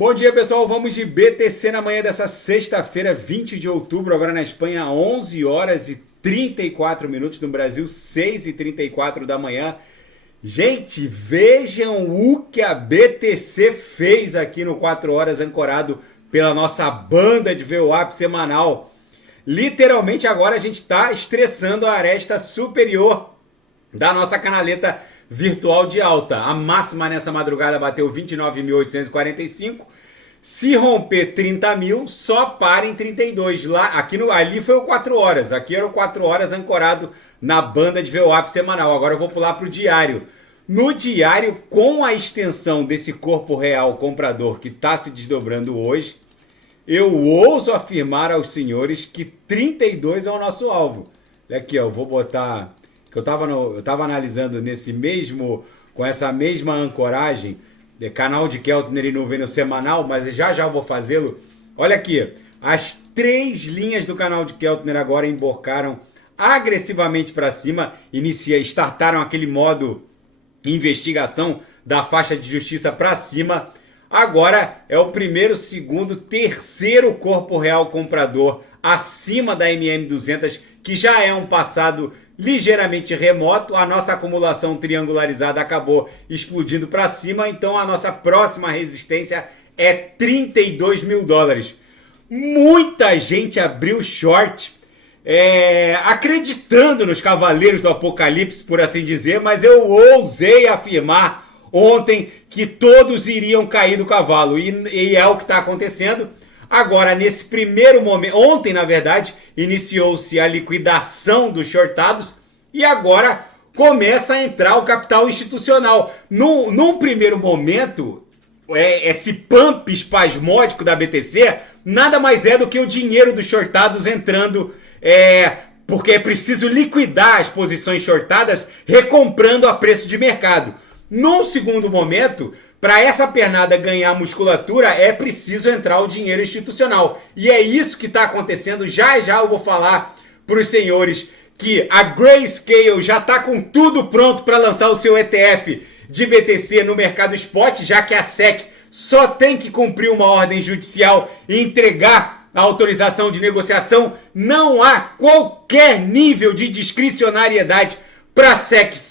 Bom dia, pessoal. Vamos de BTC na manhã dessa sexta-feira, 20 de outubro, agora na Espanha, 11 horas e 34 minutos, no Brasil, 6 e 34 da manhã. Gente, vejam o que a BTC fez aqui no 4 horas, ancorado pela nossa banda de VWAP semanal. Literalmente agora a gente está estressando a aresta superior da nossa canaleta virtual de alta. A máxima nessa madrugada bateu 29.845. Se romper 30 mil, só para em 32. Ali foi o 4 horas. Aqui era o 4 horas ancorado na banda de VWAP semanal. Agora eu vou pular para o diário. No diário, com a extensão desse corpo real comprador que está se desdobrando hoje, eu ouso afirmar aos senhores que 32 é o nosso alvo. Aqui, ó, eu vou botar... que eu tava analisando com essa mesma ancoragem, canal de Keltner e Nuvem no semanal, mas já eu vou fazê-lo. Olha aqui, as 3 linhas do canal de Keltner agora emborcaram agressivamente para cima, startaram aquele modo investigação da faixa de justiça para cima. Agora é o primeiro, segundo, terceiro corpo real comprador acima da MM200, que já é um passado ligeiramente remoto. A nossa acumulação triangularizada acabou explodindo para cima, então a nossa próxima resistência é 32 mil dólares. Muita gente abriu short, acreditando nos cavaleiros do apocalipse, por assim dizer, mas eu ousei afirmar ontem que todos iriam cair do cavalo, e é o que está acontecendo. Agora, nesse primeiro momento, ontem na verdade, iniciou-se a liquidação dos shortados e agora começa a entrar o capital institucional. Num primeiro momento, esse pump espasmódico da BTC nada mais é do que o dinheiro dos shortados entrando, porque é preciso liquidar as posições shortadas recomprando a preço de mercado. Num segundo momento, para essa pernada ganhar musculatura, é preciso entrar o dinheiro institucional. E é isso que está acontecendo. Já eu vou falar para os senhores que a Grayscale já está com tudo pronto para lançar o seu ETF de BTC no mercado spot, já que a SEC só tem que cumprir uma ordem judicial e entregar a autorização de negociação. Não há qualquer nível de discricionariedade para a SEC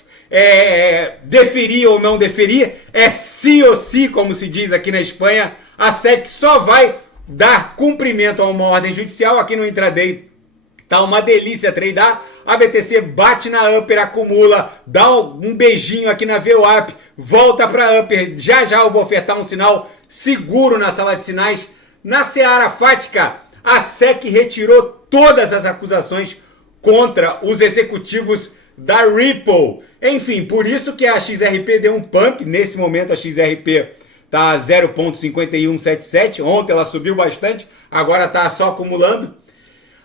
deferir ou não deferir, é sim ou sim, como se diz aqui na Espanha. A SEC só vai dar cumprimento a uma ordem judicial. Aqui no intraday tá uma delícia tradar. A BTC bate na upper, acumula, dá um beijinho aqui na VWAP, volta para upper. Já eu vou ofertar um sinal seguro na sala de sinais. Na seara fática, a SEC retirou todas as acusações contra os executivos da Ripple. Enfim, por isso que a XRP deu um pump. Nesse momento a XRP está 0,5177. Ontem ela subiu bastante, agora está só acumulando.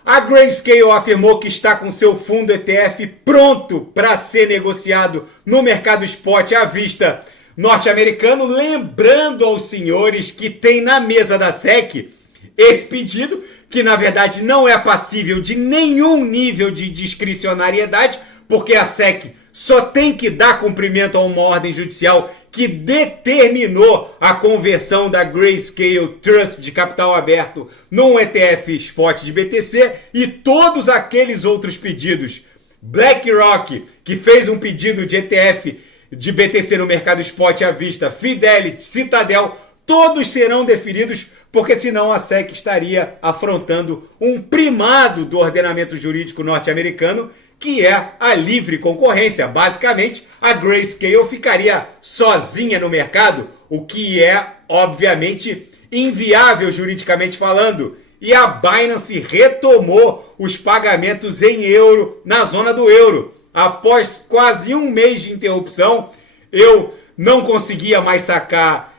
A Grayscale afirmou que está com seu fundo ETF pronto para ser negociado no mercado spot à vista norte-americano. Lembrando aos senhores que tem na mesa da SEC esse pedido, que na verdade não é passível de nenhum nível de discricionariedade, porque a SEC só tem que dar cumprimento a uma ordem judicial que determinou a conversão da Grayscale Trust de capital aberto num ETF spot de BTC, e todos aqueles outros pedidos. BlackRock, que fez um pedido de ETF de BTC no mercado spot à vista, Fidelity, Citadel, todos serão deferidos, porque senão a SEC estaria afrontando um primado do ordenamento jurídico norte-americano, que é a livre concorrência. Basicamente, a Grayscale ficaria sozinha no mercado, o que é, obviamente, inviável juridicamente falando. E a Binance retomou os pagamentos em euro na zona do euro. Após quase um mês de interrupção, eu não conseguia mais sacar,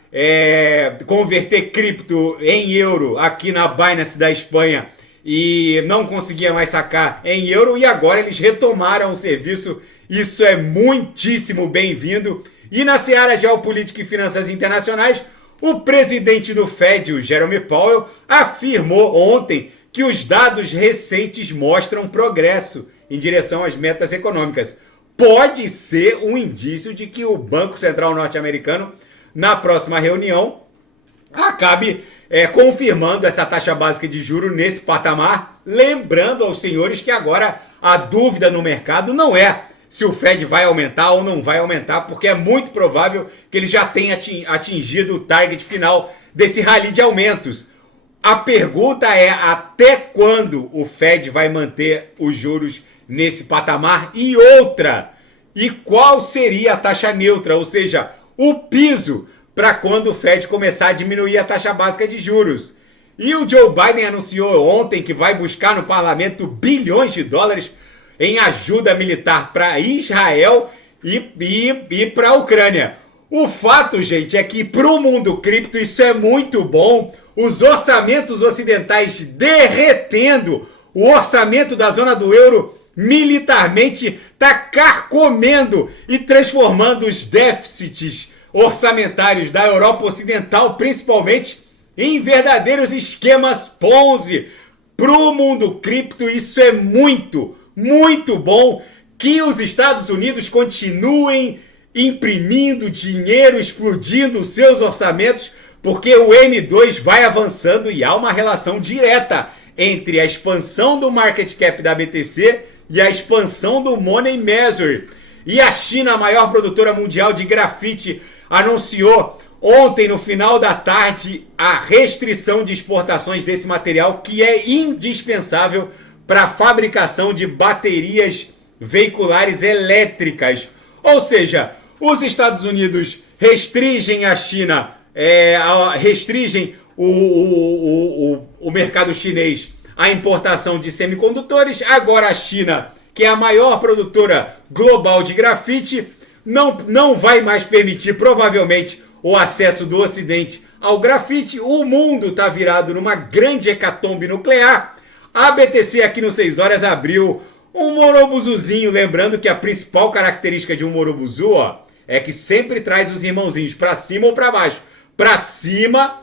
converter cripto em euro aqui na Binance da Espanha, e não conseguia mais sacar em euro, e agora eles retomaram o serviço. Isso é muitíssimo bem-vindo. E na seara geopolítica e finanças internacionais, o presidente do Fed, o Jerome Powell, afirmou ontem que os dados recentes mostram progresso em direção às metas econômicas. Pode ser um indício de que o Banco Central norte-americano, na próxima reunião, acabe confirmando essa taxa básica de juros nesse patamar. Lembrando aos senhores que agora a dúvida no mercado não é se o Fed vai aumentar ou não vai aumentar, porque é muito provável que ele já tenha atingido o target final desse rally de aumentos. A pergunta é até quando o Fed vai manter os juros nesse patamar? E outra, e qual seria a taxa neutra, ou seja, o piso para quando o Fed começar a diminuir a taxa básica de juros? E o Joe Biden anunciou ontem que vai buscar no parlamento bilhões de dólares em ajuda militar para Israel e para a Ucrânia. O fato, gente, é que para o mundo cripto isso é muito bom. Os orçamentos ocidentais derretendo, o orçamento da zona do euro militarmente está carcomendo e transformando os déficits orçamentários da Europa Ocidental, principalmente, em verdadeiros esquemas Ponzi. Para o mundo cripto isso é muito bom. Que os Estados Unidos continuem imprimindo dinheiro, explodindo os seus orçamentos, porque o M2 vai avançando e há uma relação direta entre a expansão do market cap da BTC e a expansão do Money Measure. E a China, a maior produtora mundial de grafite, anunciou ontem, no final da tarde, a restrição de exportações desse material, que é indispensável para a fabricação de baterias veiculares elétricas. Ou seja, os Estados Unidos restringem a China, restringem o mercado chinês à importação de semicondutores. Agora a China, que é a maior produtora global de grafite, não vai mais permitir, provavelmente, o acesso do Ocidente ao grafite. O mundo está virado numa grande hecatombe nuclear. A BTC aqui no 6 horas abriu um morobuzuzinho, lembrando que a principal característica de um morobuzu, é que sempre traz os irmãozinhos para cima ou para baixo. Para cima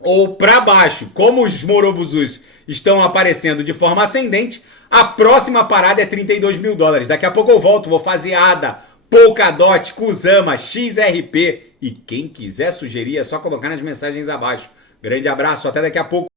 ou para baixo. Como os morobuzus estão aparecendo de forma ascendente, a próxima parada é 32 mil dólares. Daqui a pouco eu volto, vou fazer ADA, Polkadot, Kusama, XRP. E quem quiser sugerir é só colocar nas mensagens abaixo. Grande abraço, até daqui a pouco.